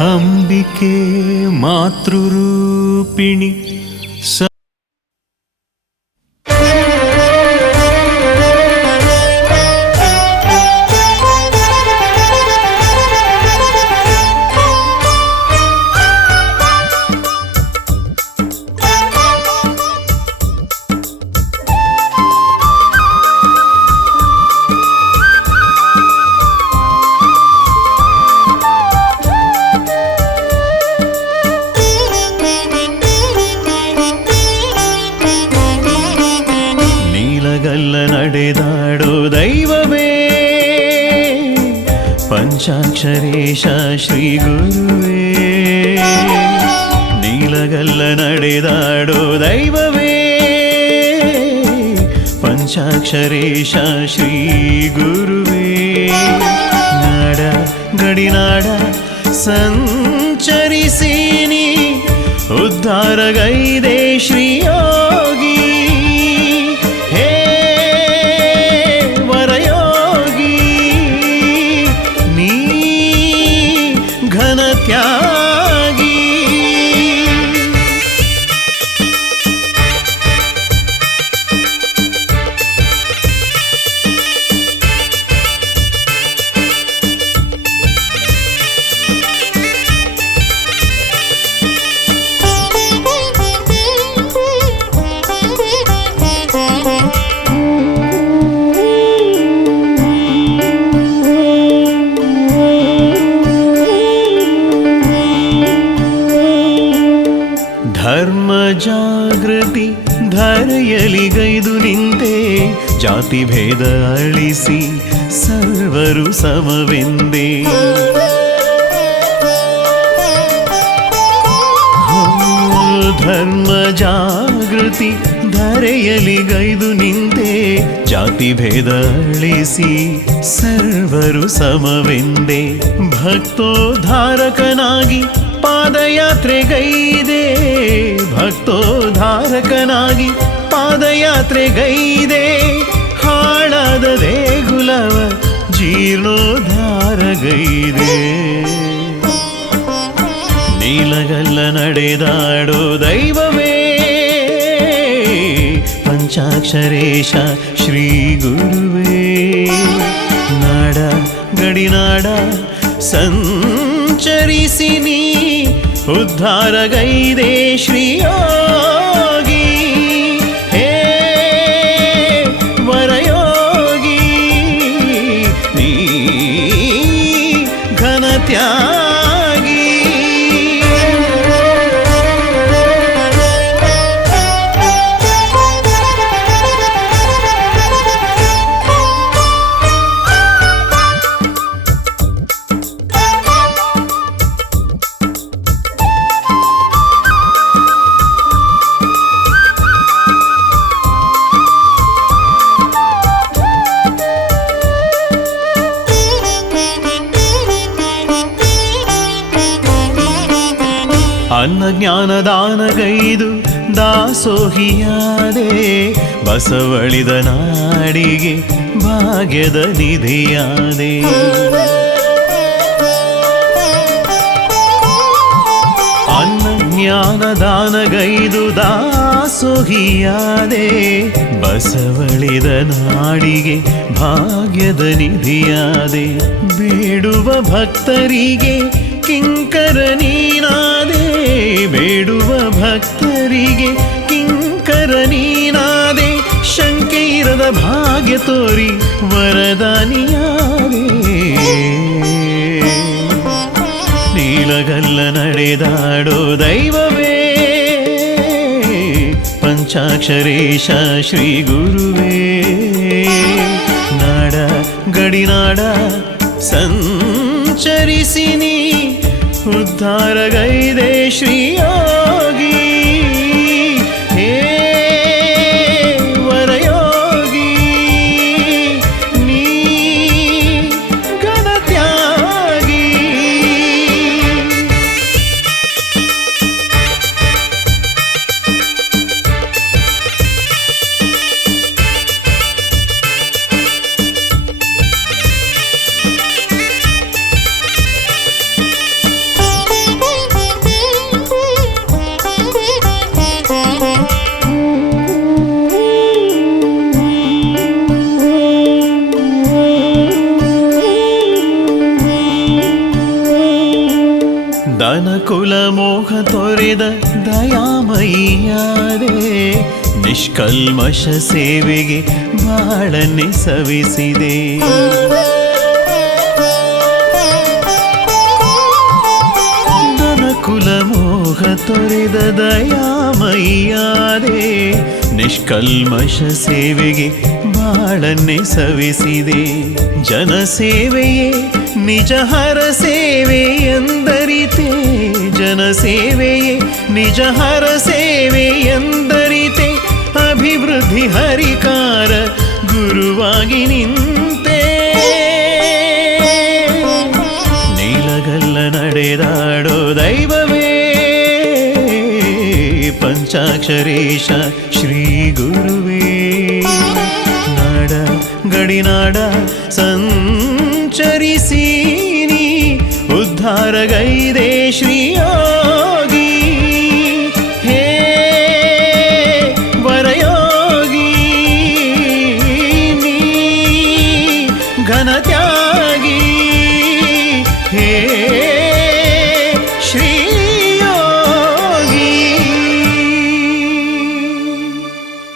अम्बिके मातृरूपिणि ಪಂಚಾಕ್ಷರೇಶ ಶ್ರೀ ಗುರುವೇ. ನೀಲಗಲ್ಲ ನಡೆದಾಡೋ ದೈವವೇ. ಪಂಚಾಕ್ಷರೇಶ ಶ್ರೀ ಗುರುವೇ. ನಾಡ ಗಡಿನಾಡ ಸಂಚರಿಸೀನಿ. ಉದ್ಧಾರಗೈದೆ ಶ್ರೀ ಜಾಗೃತಿ ಧರೆಯಲಿಗೈದು ನಿಂತೆ, ಜಾತಿ ಭೇದ ಅಳಿಸಿ ಸರ್ವರು ಸಮವೆಂದೇ. ಧರ್ಮ ಜಾಗೃತಿ ಧರೆಯಲಿಗೈದು ನಿಂತೆ, ಜಾತಿ ಭೇದ ಅಳಿಸಿ ಸರ್ವರು ಸಮವೆಂದೇ. ಭಕ್ತೋದ್ಧಾರಕನಾಗಿ ಪಾದಯಾತ್ರೆಗೈದೆ. ಭಕ್ತೋಧಾರಕನಾಗಿ ಪಾದಯಾತ್ರೆಗೈದೆ. ಹಾಳಾದ ದೇಗುಲವ ಜೀರ್ಣೋದ್ಧಾರಗೈದೆ. ನೀಲಗಲ್ಲ ನಡೆದಾಡೋ ದೈವವೇ. ಪಂಚಾಕ್ಷರೇಶ ಶ್ರೀ ಗುರುವೇ. ನಾಡ ಗಡಿನಾಡ ಸಂಚರಿಸಿ ನೀ ಉದ್ಧಾರಗೈದೆ ಶ್ರೀ ಅನ್ನ ಜ್ಞಾನ ದಾನಗೈದು ದಾಸೋಹಿಯಾದೆ ಬಸವಳಿದ ನಾಡಿಗೆ ಭಾಗ್ಯದ ನಿಧಿಯಾದೆ. ಅನ್ನ ಜ್ಞಾನ ದಾನಗೈದು ದಾಸೋಹಿಯಾದೆ ಬಸವಳಿದ ನಾಡಿಗೆ ಭಾಗ್ಯದ ನಿಧಿಯಾದೆ. ಬೇಡುವ ಭಕ್ತರಿಗೆ ಕಿಂಕರ ನೀನಾದೆ. ಬೇಡುವ ಭಕ್ತರಿಗೆ ಕಿಂಕರ ನೀನಾದೆ ಶಂಕೆ ಇರದ ಭಾಗ್ಯ ತೋರಿ ವರದಾನಿಯಾದೆ. ನೀಲಗಲ್ಲ ನಡೆದಾಡೋ ದೈವವೇ, ಪಂಚಾಕ್ಷರೇಶ ಶ್ರೀ ಗುರುವೇ. ನಾಡ ಗಡಿನಾಡ ಸಂಚರಿಸಿ ನೀ ಉದ್ಧಾರಗೈದೆ ಕುಲ ಮೋಹ ತೊರೆದ ದಯಾಮಯ್ಯಾರೇ ನಿಷ್ಕಲ್ಮಶ ಸೇವೆಗೆ ಬಾಳನೆ ಸವಿಸಿದೆ. ಕುಲ ಮೋಹ ತೊರೆದ ದಯಾಮಯ್ಯಾರೇ ನಿಷ್ಕಲ್ಮಶ ಸೇವೆಗೆ ಬಾಳನೆ ಸವಿಸಿದೆ. ಜನ ಸೇವೆಯೇ ನಿಜ ಹರ ಸೇವೆ ಎಂದರಿತೆ. ಜನ ಸೇವೆಯೇ ನಿಜ ಹರ ಸೇವೆ ಎಂದರಿತೆ. ಅಭಿವೃದ್ಧಿ ಹರಿಕಾರ ಗುರುವಾಗಿ ನಿಂತೆ. ನೀಲಗಲ್ಲ ನಡೆದಾಡೋ ದೈವವೇ. ಪಂಚಾಕ್ಷರೇಶ ಶ್ರೀ ಗುರುವೇ. ನಾಡ ಗಡಿನಾಡ ಸಂಚರಿಸಿ ಉದ್ಧಾರಗೈದೆ ಶ್ರೀಯೋಗಿ ಹೇ ವರಯೋಗಿ ನೀ ಘನತ್ಯಾಗಿ ಹೇ